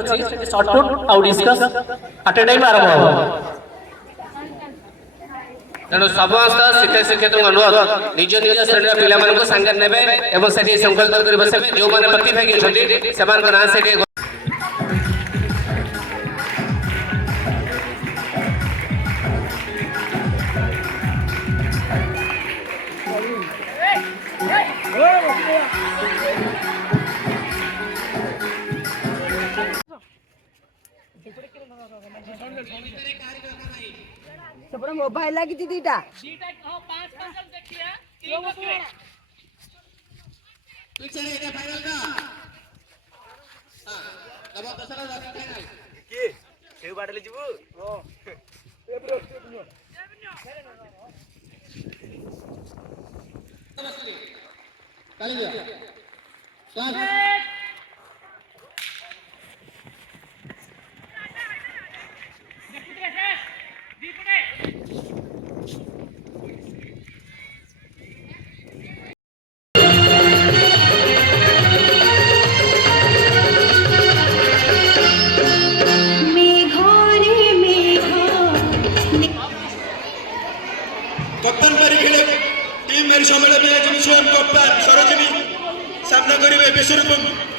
ଅଛି ସେଠି ସର୍ଟପୁଟ ଆଉ ଡିସ୍କସ୍ ଆଟ୍ ଏ ଟାଇମ୍ ଆରମ୍ଭ ହେବ। ତେଣୁ ସମସ୍ତ ଶିକ୍ଷକ ଶିକ୍ଷୟିତ୍ରୀଙ୍କ ଅନୁରୋଧ ନିଜ ନିଜ ଶ୍ରେଣୀର ପିଲାମାନଙ୍କୁ ସାଙ୍ଗରେ ନେବେ ଏବଂ ସେଠି ଶୃଙ୍ଖଳିତ କରି ବସାଇବେ। ଯେଉଁମାନେ ପ୍ରତିଭାଗୀ ଅଛନ୍ତି ସେମାନଙ୍କ ନାଁ ସେଠି ସେପଟେ ମୋବାଇଲ ଲାଗିଛି ଦିଟା ସେଉ ବାଟରେ ଯିବୁ कप्तान पारी खेले टीम मेरी सम्मेलन में कप्तान सरोजिनी सामना करेंगे विश्वरूपम